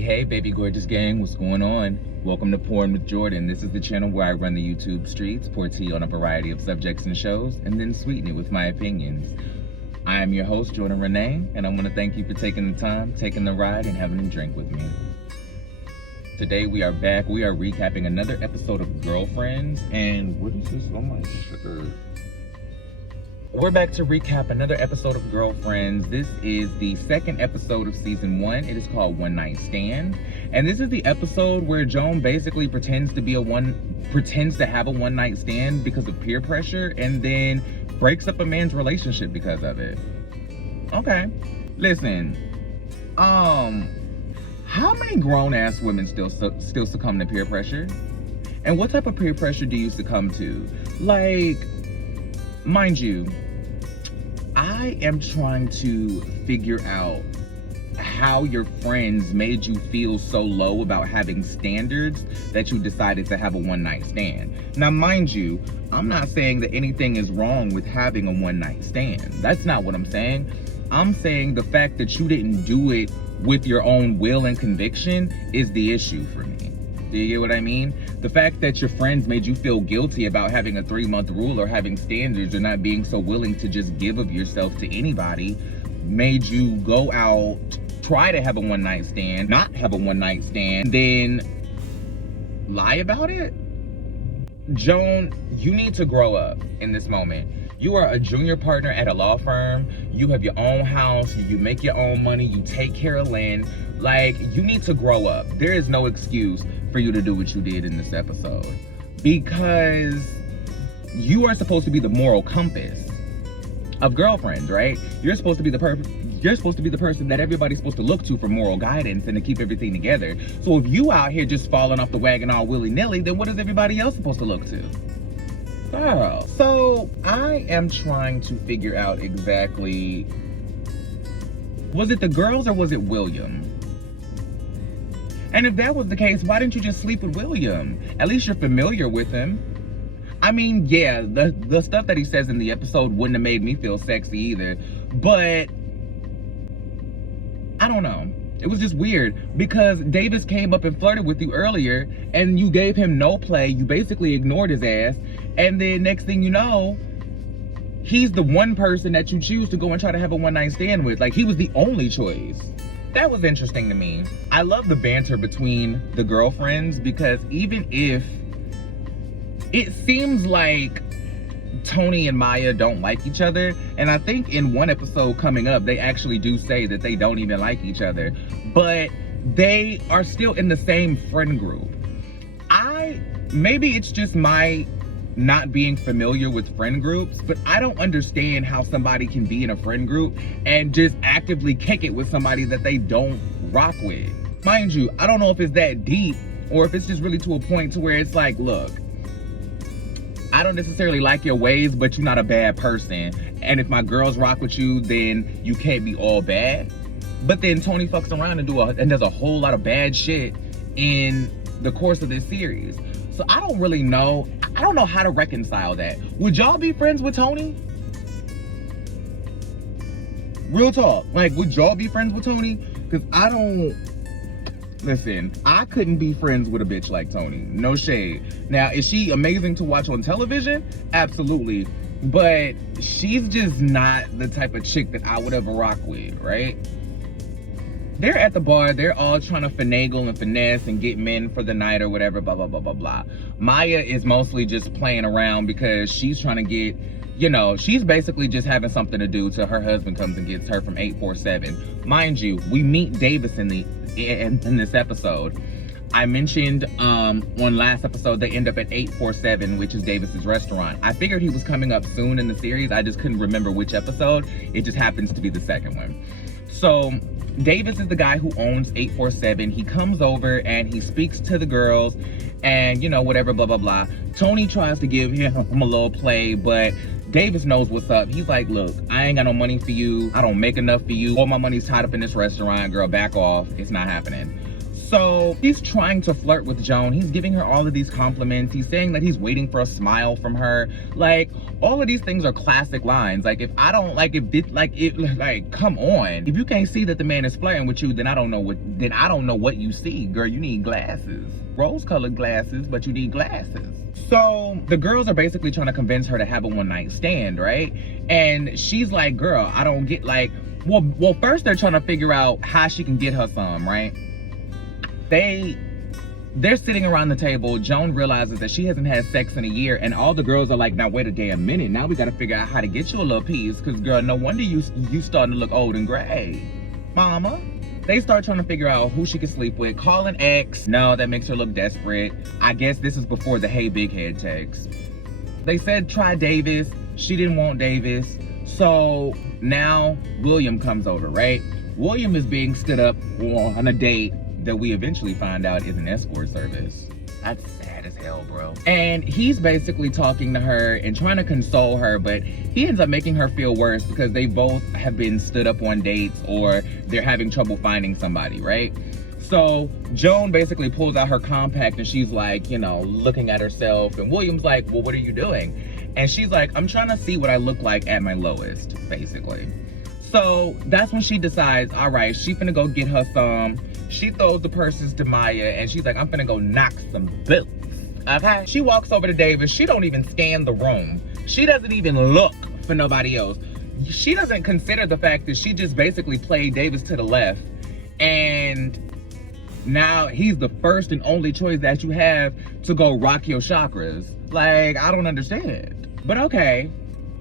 Hey, baby gorgeous gang, what's going on? Welcome to Porn with Jordan. This is the channel where I run the YouTube streets, pour tea on a variety of subjects and shows, and then sweeten it with my opinions. I am your host, Jordan Renee, and I want to thank you for taking the time, taking the ride, and having a drink with me. Today we are back. We are recapping another episode of Girlfriends, and what is this on my shirt? We're back to recap another episode of Girlfriends. This is the second episode of season 1. It is called One Night Stand. And this is the episode where Joan basically pretends to have a one night stand because of peer pressure and then breaks up a man's relationship because of it. Okay. Listen. How many grown-ass women still succumb to peer pressure? And what type of peer pressure do you succumb to? Like, mind you, I am trying to figure out how your friends made you feel so low about having standards that you decided to have a one-night stand. Now, mind you, I'm not saying that anything is wrong with having a one-night stand. That's not what I'm saying. I'm saying the fact that you didn't do it with your own will and conviction is the issue for me. Do you get what I mean? The fact that your friends made you feel guilty about having a 3-month rule or having standards or not being so willing to just give of yourself to anybody made you go out, try to have a one-night stand, not have a one-night stand, then lie about it? Joan, you need to grow up in this moment. You are a junior partner at a law firm. You have your own house. You make your own money. You take care of Lynn. Like, you need to grow up. There is no excuse for you to do what you did in this episode, because you are supposed to be the moral compass of Girlfriends, right? You're supposed to be the person that everybody's supposed to look to for moral guidance and to keep everything together. So if you out here just falling off the wagon all willy-nilly, then what is everybody else supposed to look to? Girl. So I am trying to figure out exactly, was it the girls or was it William? And if that was the case, why didn't you just sleep with William? At least you're familiar with him. I mean, yeah, the stuff that he says in the episode wouldn't have made me feel sexy either. But I don't know. It was just weird because Davis came up and flirted with you earlier and you gave him no play. You basically ignored his ass. And then next thing you know, he's the one person that you choose to go and try to have a one-night stand with. Like, he was the only choice. That was interesting to me. I love the banter between the girlfriends because even if it seems like Tony and Maya don't like each other, and I think in one episode coming up, they actually do say that they don't even like each other, but they are still in the same friend group. Maybe it's just my not being familiar with friend groups, but I don't understand how somebody can be in a friend group and just actively kick it with somebody that they don't rock with. Mind you, I don't know if it's that deep or if it's just really to a point to where it's like, look, I don't necessarily like your ways, but you're not a bad person. And if my girls rock with you, then you can't be all bad. But then Tony fucks around and does a whole lot of bad shit in the course of this series. So I don't really know. I don't know how to reconcile that. Would y'all be friends with Tony? Real talk. Like, would y'all be friends with Tony? Because I don't... Listen, I couldn't be friends with a bitch like Tony. No shade. Now, is she amazing to watch on television? Absolutely. But she's just not the type of chick that I would ever rock with, right? They're at the bar. They're all trying to finagle and finesse and get men for the night or whatever, blah, blah, blah, blah, blah. Maya is mostly just playing around because she's trying to get, you know, she's basically just having something to do till her husband comes and gets her from 847. Mind you, we meet Davis in this episode. I mentioned on last episode they end up at 847, which is Davis's restaurant. I figured he was coming up soon in the series. I just couldn't remember which episode. It just happens to be the second one. So Davis is the guy who owns 847. He comes over and he speaks to the girls and, you know, whatever, blah, blah, blah. Tony tries to give him a little play, but Davis knows what's up. He's like, look, I ain't got no money for you. I don't make enough for you. All my money's tied up in this restaurant. Girl, back off. It's not happening. So he's trying to flirt with Joan. He's giving her all of these compliments. He's saying that he's waiting for a smile from her. Like, all of these things are classic lines. Like, come on. If you can't see that the man is flirting with you, then I don't know what you see. Girl, you need glasses. Rose-colored glasses, but you need glasses. So the girls are basically trying to convince her to have a one-night stand, right? And she's like, girl, I don't get, like, well, first they're trying to figure out how she can get her some, right? They're sitting around the table. Joan realizes that she hasn't had sex in a year, and all the girls are like, now wait a damn minute. Now we gotta figure out how to get you a little piece, because girl, no wonder you starting to look old and gray. Mama. They start trying to figure out who she can sleep with. Call an ex. No, that makes her look desperate. I guess this is before the hey big head text. They said try Davis. She didn't want Davis. So now William comes over, right? William is being stood up on a date that we eventually find out is an escort service. That's sad as hell, bro. And he's basically talking to her and trying to console her, but he ends up making her feel worse because they both have been stood up on dates or they're having trouble finding somebody, right? So Joan basically pulls out her compact and she's like, you know, looking at herself, and William's like, well, what are you doing? And she's like, I'm trying to see what I look like at my lowest, basically. So that's when she decides, all right, she finna go get her some. She throws the purses to Maya and she's like, I'm finna go knock some boots, okay? She walks over to Davis. She don't even scan the room. She doesn't even look for nobody else. She doesn't consider the fact that she just basically played Davis to the left, and now he's the first and only choice that you have to go rock your chakras. Like, I don't understand. But okay,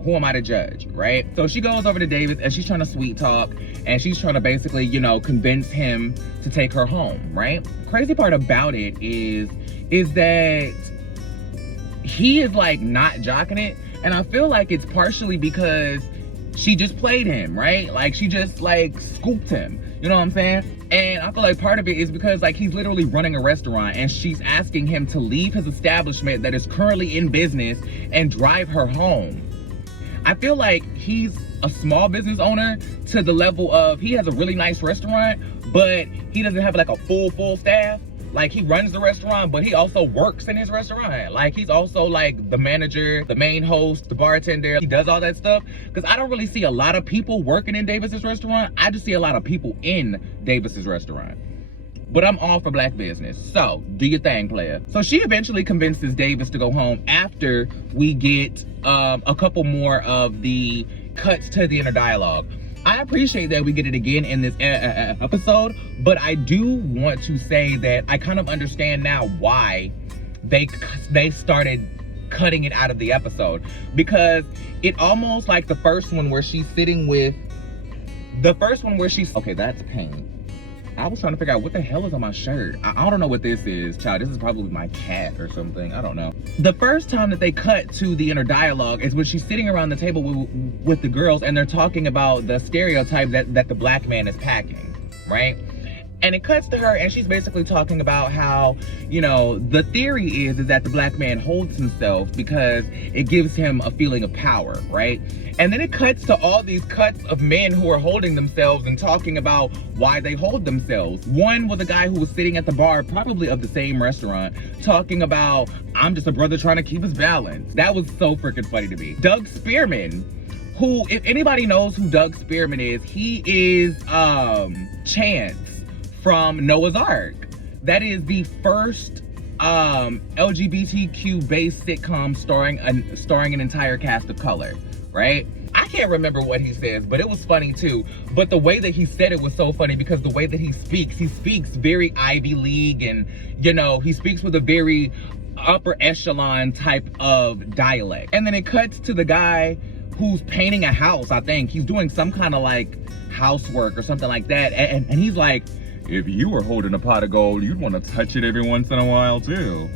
who am I to judge, right? So she goes over to Davis and she's trying to sweet talk, and she's trying to basically, you know, convince him to take her home, right? Crazy part about it is that he is like not jocking it, and I feel like it's partially because she just played him, right? Like she just like scooped him, you know what I'm saying? And I feel like part of it is because like he's literally running a restaurant and she's asking him to leave his establishment that is currently in business and drive her home. I feel like he's a small business owner to the level of he has a really nice restaurant, but he doesn't have like a full staff. Like he runs the restaurant, but he also works in his restaurant. Like he's also like the manager, the main host, the bartender. He does all that stuff. Because I don't really see a lot of people working in Davis's restaurant. I just see a lot of people in Davis's restaurant. But I'm all for black business. So do your thing, player. So she eventually convinces Davis to go home after we get a couple more of the cuts to the inner dialogue. I appreciate that we get it again in this episode, but I do want to say that I kind of understand now why they started cutting it out of the episode, because it almost like the first one where she's sitting with okay, that's paint. I was trying to figure out what the hell is on my shirt. I don't know what this is, child. This is probably my cat or something. I don't know. The first time that they cut to the inner dialogue is when she's sitting around the table with the girls, and they're talking about the stereotype that the black man is packing, right? And it cuts to her and she's basically talking about how, you know, the theory is that the black man holds himself because it gives him a feeling of power, right? And then it cuts to all these cuts of men who are holding themselves and talking about why they hold themselves. One was a guy who was sitting at the bar, probably of the same restaurant, talking about, I'm just a brother trying to keep his balance. That was so freaking funny to me. Doug Spearman, who, if anybody knows who Doug Spearman is, he is Chance from Noah's Ark. That is the first LGBTQ based sitcom starring an entire cast of color, right? I can't remember what he says, but it was funny too. But the way that he said it was so funny because the way that he speaks very Ivy League, and you know, he speaks with a very upper echelon type of dialect. And then it cuts to the guy who's painting a house. I think he's doing some kind of like housework or something like that, and he's like, if you were holding a pot of gold, you'd want to touch it every once in a while too.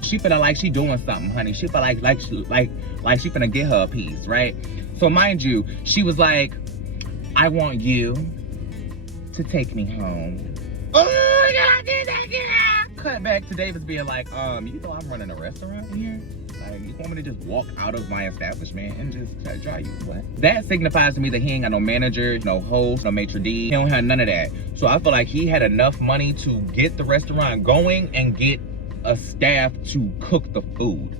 She finna like she doing something, honey. She feel like she finna get her a piece, right? So mind you, she was like, I want you to take me home. Oh, cut back to Davis being like, you know I'm running a restaurant here? Like, you want me to just walk out of my establishment and just try to dry you? What? That signifies to me that he ain't got no manager, no host, no maitre d'. He don't have none of that. So I feel like he had enough money to get the restaurant going and get a staff to cook the food.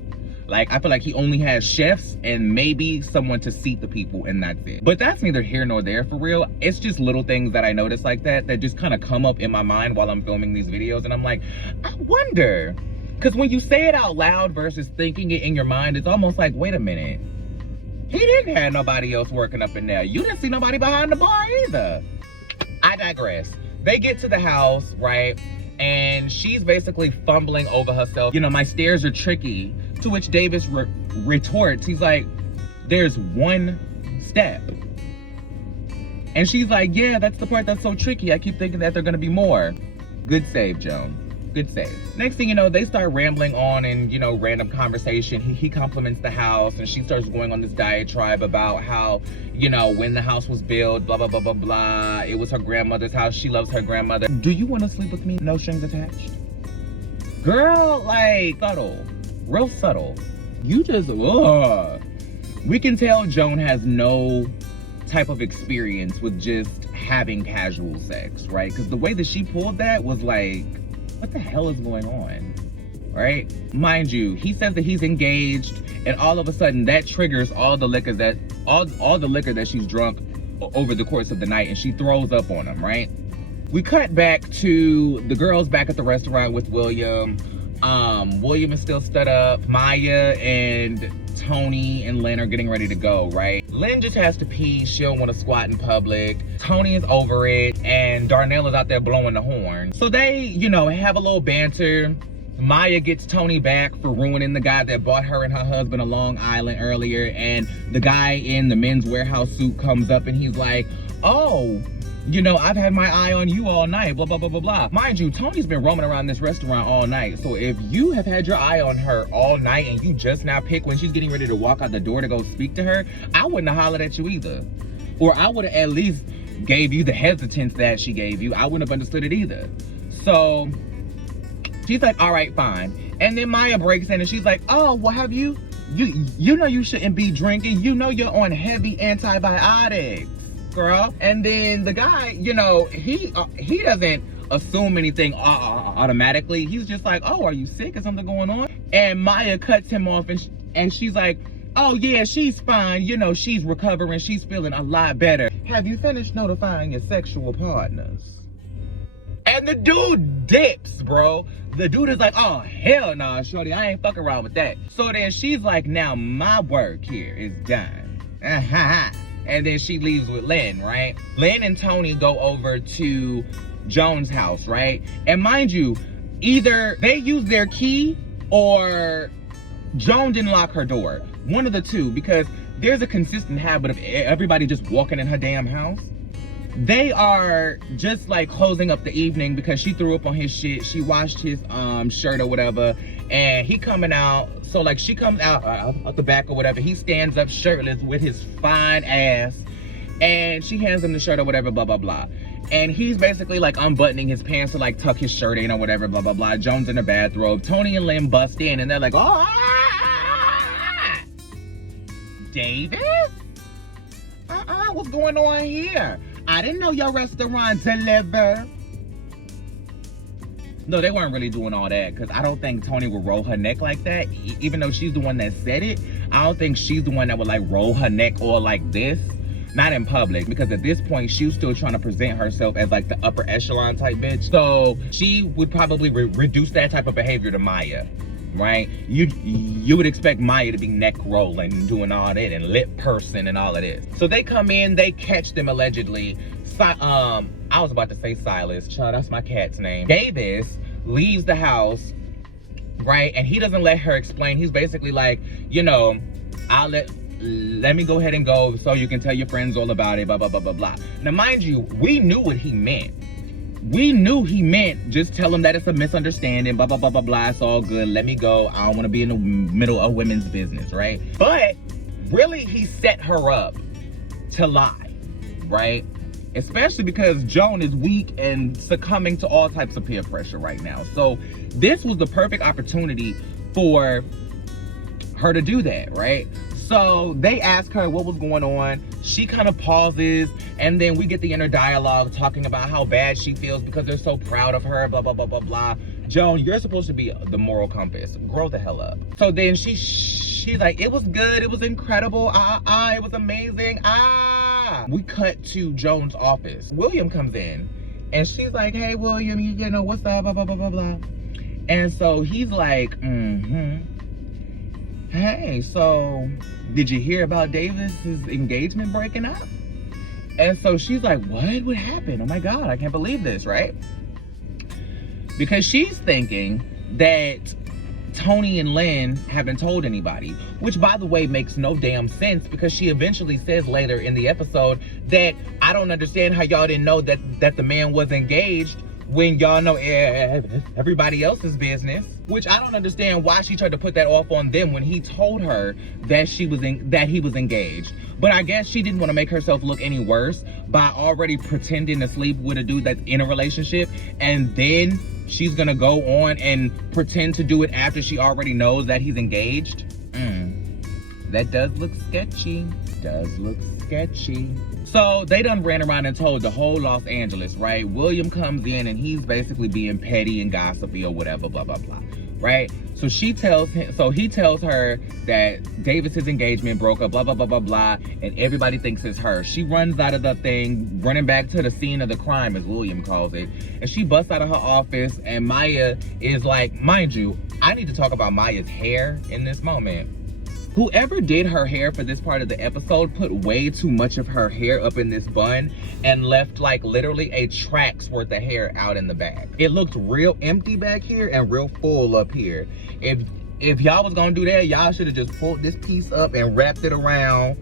Like, I feel like he only has chefs and maybe someone to seat the people, and that's it. But that's neither here nor there, for real. It's just little things that I notice like that just kind of come up in my mind while I'm filming these videos, and I'm like, I wonder. Because when you say it out loud versus thinking it in your mind, it's almost like, wait a minute. He didn't have nobody else working up in there. You didn't see nobody behind the bar either. I digress. They get to the house, right? And she's basically fumbling over herself. You know, my stairs are tricky. To which Davis retorts, he's like, there's one step. And she's like, yeah, that's the part that's so tricky. I keep thinking that there are gonna be more. Good save, Joan. Good save. Next thing you know, they start rambling on and, you know, random conversation. He compliments the house, and she starts going on this diatribe about how, you know, when the house was built, blah, blah, blah, blah, blah. It was her grandmother's house. She loves her grandmother. Do you want to sleep with me? No strings attached. Girl, like, subtle. Real subtle. You just, ugh. We can tell Joan has no type of experience with just having casual sex, right? Because the way that she pulled that was like, what the hell is going on, right? Mind you, he says that he's engaged, and all of a sudden that triggers all the liquor that she's drunk over the course of the night, and she throws up on him, right? We cut back to the girls back at the restaurant with William. William is still stood up. Maya and Tony and Lynn are getting ready to go, right? Lynn just has to pee. She don't want to squat in public. Tony is over it, and Darnell is out there blowing the horn. So they, you know, have a little banter. Maya gets Tony back for ruining the guy that bought her and her husband a Long Island earlier, and the guy in the Men's Warehouse suit comes up and he's like, oh, you know, I've had my eye on you all night, blah, blah, blah, blah, blah. Mind you, Tony's been roaming around this restaurant all night. So if you have had your eye on her all night and you just now pick when she's getting ready to walk out the door to go speak to her, I wouldn't have hollered at you either. Or I would have at least gave you the hesitance that she gave you. I wouldn't have understood it either. So she's like, all right, fine. And then Maya breaks in and she's like, oh, well, have you know you shouldn't be drinking. You know you're on heavy antibiotics, girl. And then the guy, you know, he doesn't assume anything automatically. He's just like, oh, are you sick? Is something going on? And Maya cuts him off and she's like, oh yeah, she's fine. You know, she's recovering. She's feeling a lot better. Have you finished notifying your sexual partners? And the dude dips, bro. The dude is like, oh, hell nah, shorty, I ain't fucking around with that. So then she's like, now my work here is done. And then she leaves with Lynn, right? Lynn and Tony go over to Joan's house, right? And mind you, either they use their key or Joan didn't lock her door. One of the two, because there's a consistent habit of everybody just walking in her damn house. They are just like closing up the evening because she threw up on his shit. She washed his shirt or whatever, and he coming out. So like she comes out the back or whatever. He stands up shirtless with his fine ass, and she hands him the shirt or whatever, blah, blah, blah. And he's basically like unbuttoning his pants to like tuck his shirt in or whatever, blah, blah, blah. Joan's in a bathrobe. Tony and Lynn bust in and they're like, oh, Davis? What's going on here? I didn't know your restaurant deliver. No, they weren't really doing all that, because I don't think Tony would roll her neck like that. Even though she's the one that said it, I don't think she's the one that would like roll her neck all like this. Not in public, because at this point she was still trying to present herself as like the upper echelon type bitch. So she would probably reduce that type of behavior to Maya, right? You would expect Maya to be neck rolling and doing all that and lip pursing and all of this. So they come in, they catch them allegedly. I was about to say Silas, child, that's my cat's name. Davis leaves the house, right? And he doesn't let her explain. He's basically like, you know, let me go ahead and go so you can tell your friends all about it, blah, blah, blah, blah, blah. Now, mind you, we knew what he meant. We knew he meant just tell him that it's a misunderstanding, blah, blah, blah, blah, blah, it's all good, let me go. I don't want to be in the middle of women's business, right? But really, he set her up to lie, right? Especially because Joan is weak and succumbing to all types of peer pressure right now. So this was the perfect opportunity for her to do that, right? So they ask her what was going on. She kind of pauses, and then we get the inner dialogue talking about how bad she feels because they're so proud of her, blah, blah, blah, blah, blah. Joan, you're supposed to be the moral compass. Grow the hell up. So then she's like, it was good, it was incredible, it was amazing, We cut to Joan's office. William comes in, and she's like, hey, William, you know, what's up, blah, blah, blah, blah, blah. And so he's like, hey, so did you hear about Davis's engagement breaking up? And so she's like, what happened? Oh my God, I can't believe this, right? Because she's thinking that Tony and Lynn haven't told anybody, which by the way makes no damn sense, because she eventually says later in the episode that I don't understand how y'all didn't know that the man was engaged when y'all know everybody else's business, which I don't understand why she tried to put that off on them when he told her that he was engaged. But I guess she didn't want to make herself look any worse by already pretending to sleep with a dude that's in a relationship, and then she's gonna go on and pretend to do it after she already knows that he's engaged. That does look sketchy. So they done ran around and told the whole Los Angeles, right? William comes in and he's basically being petty and gossipy or whatever, blah, blah, blah, right? So he tells her that Davis's engagement broke up, blah, blah, blah, blah, blah, and everybody thinks it's her. She runs out of the thing, running back to the scene of the crime, as William calls it, and she busts out of her office, and Maya is like, mind you, I need to talk about Maya's hair in this moment. Whoever did her hair for this part of the episode put way too much of her hair up in this bun and left like literally a track's worth of hair out in the back. It looked real empty back here and real full up here. If y'all was gonna do that, y'all should have just pulled this piece up and wrapped it around.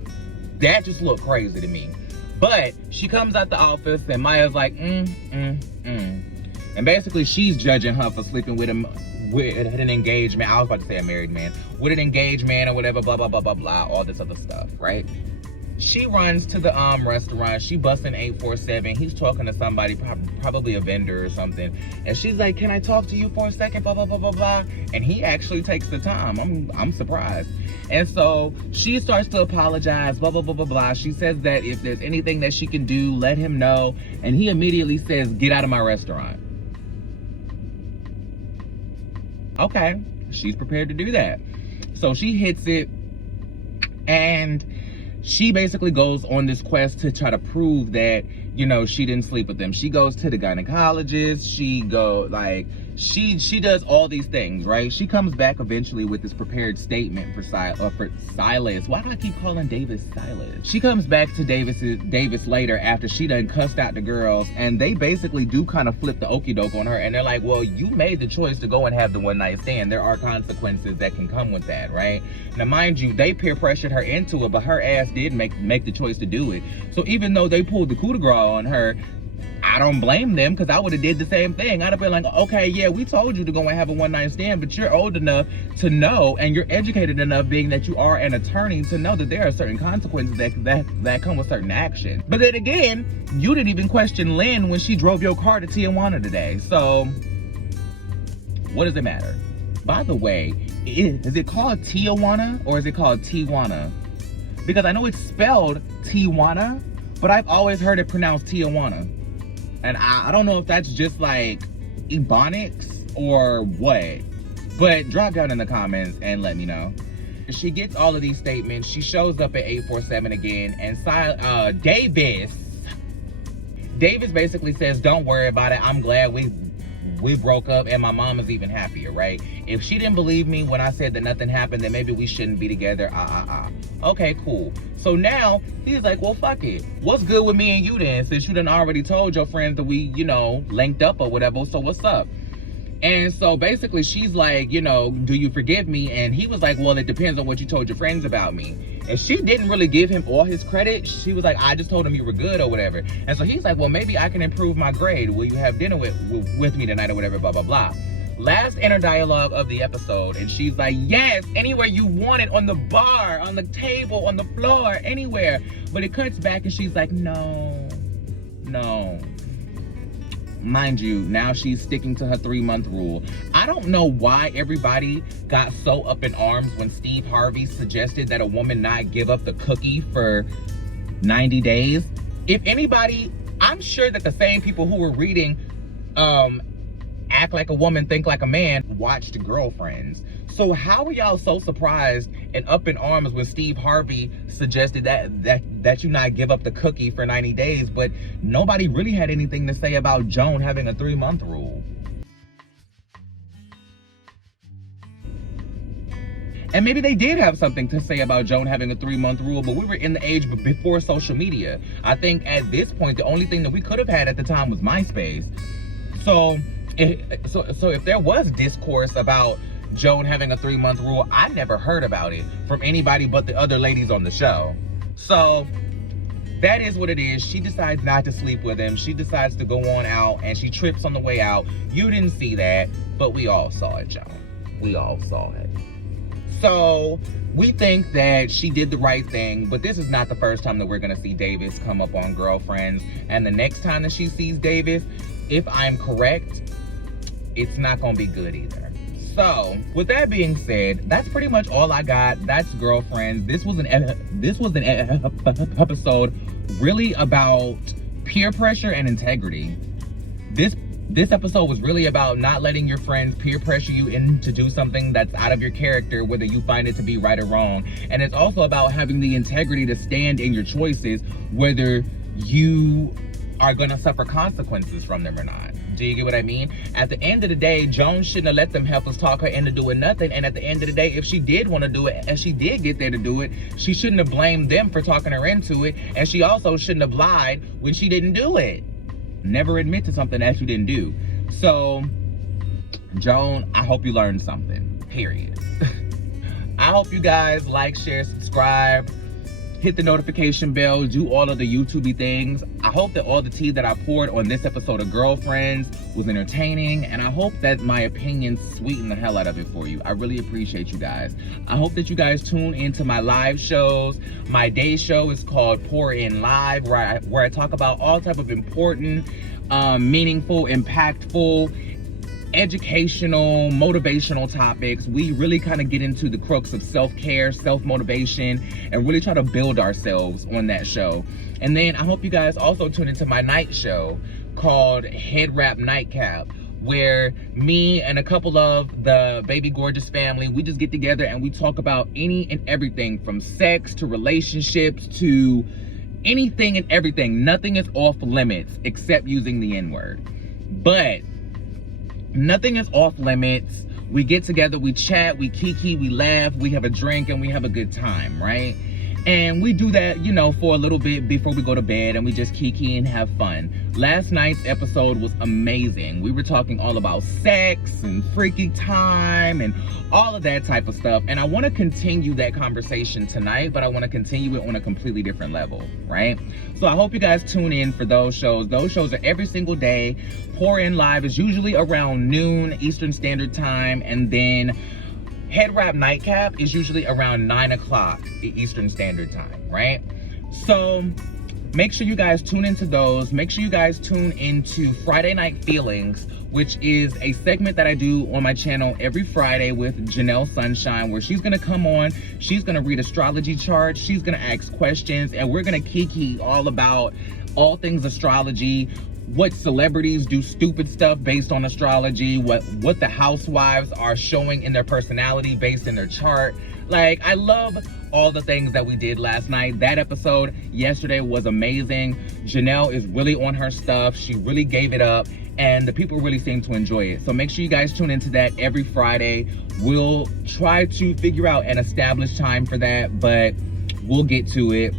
That just looked crazy to me. But she comes out the office and Maya's like, And basically she's judging her for sleeping with him with an engaged man. I was about to say a married man. With an engaged man or whatever, blah, blah, blah, blah, blah, all this other stuff, right? She runs to the restaurant. She busts in 847. He's talking to somebody, probably a vendor or something. And she's like, can I talk to you for a second, blah, blah, blah, blah, blah. And he actually takes the time. I'm surprised. And so she starts to apologize, blah, blah, blah, blah, blah. She says that if there's anything that she can do, let him know. And he immediately says, get out of my restaurant. Okay, she's prepared to do that. So she hits it, and she basically goes on this quest to try to prove that, you know, she didn't sleep with them. She goes to the gynecologist. She does all these things, right? She comes back eventually with this prepared statement for Silas. Why do I keep calling Davis Silas? She comes back to Davis later after she done cussed out the girls, and they basically do kind of flip the okie doke on her, and they're like, well, you made the choice to go and have the one night stand. There are consequences that can come with that, right? Now, mind you, they peer pressured her into it, but her ass did make the choice to do it. So even though they pulled the coup de grace on her, I don't blame them, because I would have did the same thing. I'd have been like, okay, yeah, we told you to go and have a one-night stand, but you're old enough to know, and you're educated enough, being that you are an attorney, to know that there are certain consequences that come with certain action. But then again, you didn't even question Lynn when she drove your car to Tijuana today. So what does it matter? By the way, is it called Tijuana or is it called Tijuana? Because I know it's spelled Tijuana, but I've always heard it pronounced Tijuana. And I don't know if that's just like Ebonics or what. But drop down in the comments and let me know. She gets all of these statements. She shows up at 847 again. And Davis basically says, don't worry about it. I'm glad we broke up, and my mom is even happier, right? If she didn't believe me when I said that nothing happened, then maybe we shouldn't be together. Okay, cool. So now he's like, well, fuck it. What's good with me and you then, since you done already told your friends that we, you know, linked up or whatever, so what's up? And so basically she's like, you know, do you forgive me? And he was like, well, it depends on what you told your friends about me. And she didn't really give him all his credit. She was like, I just told him you were good or whatever. And so he's like, well, maybe I can improve my grade. Will you have dinner with me tonight or whatever, blah, blah, blah. Last inner dialogue of the episode. And she's like, yes, anywhere you want it, on the bar, on the table, on the floor, anywhere. But it cuts back and she's like, no. mind you, now she's sticking to her 3-month rule. I don't know why everybody got so up in arms when Steve Harvey suggested that a woman not give up the cookie for 90 days. If anybody, I'm sure that the same people who were reading Act Like a Woman, Think Like a Man watched Girlfriends. So how are y'all so surprised and up in arms when Steve Harvey suggested that you not give up the cookie for 90 days, but nobody really had anything to say about Joan having a 3-month rule? And maybe they did have something to say about Joan having a 3-month rule, but we were in the age before social media. I think at this point, the only thing that we could have had at the time was MySpace. So if there was discourse about Joan having a 3-month rule, I never heard about it from anybody but the other ladies on the show. So that is what it is. She decides not to sleep with him. She decides to go on out and she trips on the way out. You didn't see that, but we all saw it, Joan. We all saw it. So we think that she did the right thing, but this is not the first time that we're gonna see Davis come up on Girlfriends. And the next time that she sees Davis, if I'm correct, it's not gonna be good either. So with that being said, that's pretty much all I got. That's Girlfriends. This was an episode really about peer pressure and integrity. This episode was really about not letting your friends peer pressure you into do something that's out of your character, whether you find it to be right or wrong. And it's also about having the integrity to stand in your choices, whether you are gonna suffer consequences from them or not. Do you get what I mean? At the end of the day, Joan shouldn't have let them heifers talk her into doing nothing. And at the end of the day, if she did want to do it, and she did get there to do it, she shouldn't have blamed them for talking her into it. And she also shouldn't have lied when she didn't do it. Never admit to something that you didn't do. So, Joan, I hope you learned something, period. I hope you guys like, share, subscribe, hit the notification bell, do all of the YouTube-y things. I hope that all the tea that I poured on this episode of Girlfriends was entertaining, and I hope that my opinions sweeten the hell out of it for you. I really appreciate you guys. I hope that you guys tune into my live shows. My day show is called Pour In Live, where I talk about all type of important, meaningful, impactful, educational, motivational topics. We really kind of get into the crux of self-care, self-motivation, and really try to build ourselves on that show. And then I hope you guys also tune into my night show called Head Wrap Nightcap, where me and a couple of the Baby Gorgeous family, we just get together and we talk about any and everything from sex to relationships to anything and everything. Nothing is off limits except using the N-word. But nothing is off limits. We get together, we chat, we kiki, we laugh, we have a drink, and we have a good time, right? And we do that, you know, for a little bit before we go to bed, and we just kiki and have fun. Last night's episode was amazing. We were talking all about sex and freaky time and all of that type of stuff. And I want to continue that conversation tonight, but I want to continue it on a completely different level, right? So I hope you guys tune in for those shows. Those shows are every single day. Pour In Live is usually around noon Eastern Standard Time, and then Head Wrap Nightcap is usually around 9 o'clock Eastern Standard Time, right? So make sure you guys tune into those. Make sure you guys tune into Friday Night Feelings, which is a segment that I do on my channel every Friday with Janelle Sunshine, where she's gonna come on, she's gonna read astrology charts, she's gonna ask questions, and we're gonna kiki all about all things astrology, what celebrities do stupid stuff based on astrology, what the housewives are showing in their personality based in their chart. Like, I love all the things that we did last night. That episode yesterday was amazing. Janelle is really on her stuff. She really gave it up, and the people really seem to enjoy it. So make sure you guys tune into that every Friday. We'll try to figure out an established time for that, but we'll get to it.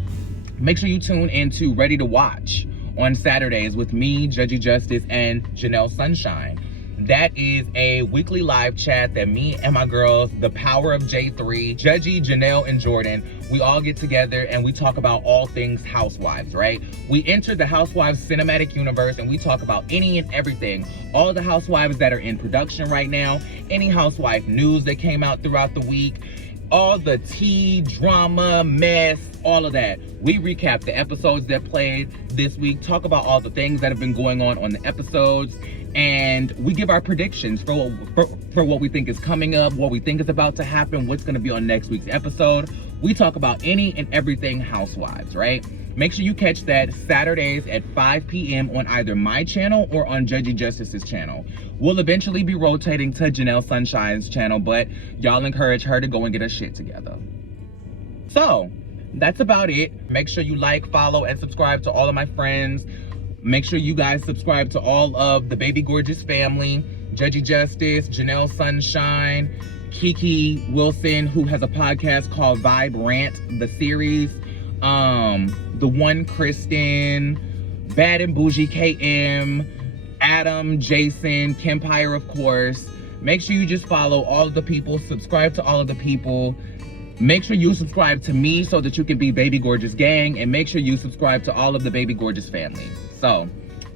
Make sure you tune into Ready to Watch on Saturdays with me, Judgy Justice, and Janelle Sunshine. That is a weekly live chat that me and my girls, the power of J3, Judgy, Janelle, and Jordan, we all get together and we talk about all things housewives, right? We enter the Housewives cinematic universe and we talk about any and everything. All the housewives that are in production right now, any housewife news that came out throughout the week, all the tea, drama, mess, all of that. We recap the episodes that played, this week, talk about all the things that have been going on the episodes, and we give our predictions for what we think is coming up, what we think is about to happen, what's going to be on next week's episode. We talk about any and everything Housewives, right? Make sure you catch that Saturdays at 5 p.m. on either my channel or on Judgy Justice's channel. We'll eventually be rotating to Janelle Sunshine's channel, but y'all encourage her to go and get her shit together. So, that's about it. Make sure you like, follow, and subscribe to all of my friends. Make sure you guys subscribe to all of the Baby Gorgeous family, Judgy Justice, Janelle Sunshine, Kiki Wilson, who has a podcast called Vibe Rant, the series, the one Kristen, Bad and Bougie KM, Adam, Jason, Kempire, of course. Make sure you just follow all of the people, subscribe to all of the people. Make sure you subscribe to me so that you can be Baby Gorgeous Gang, and make sure you subscribe to all of the Baby Gorgeous family. So,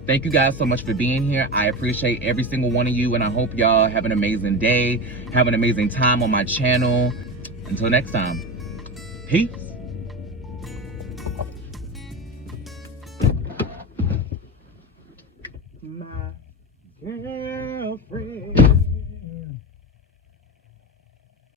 thank you guys so much for being here. I appreciate every single one of you, and I hope y'all have an amazing day, have an amazing time on my channel. Until next time, peace. My